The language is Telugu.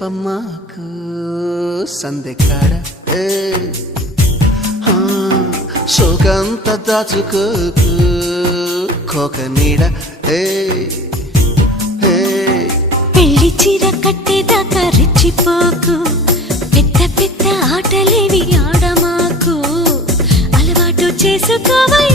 చెప్పమ్మాకు సందెకాడ సోకంత దాచుకోకు కోక నీడ పెళ్లి చీర కట్టేదాకా రెచ్చిపోకు పెద్ద పెద్ద ఆటలేవి ఆడమాకు అలవాటు చేసుకోవాలి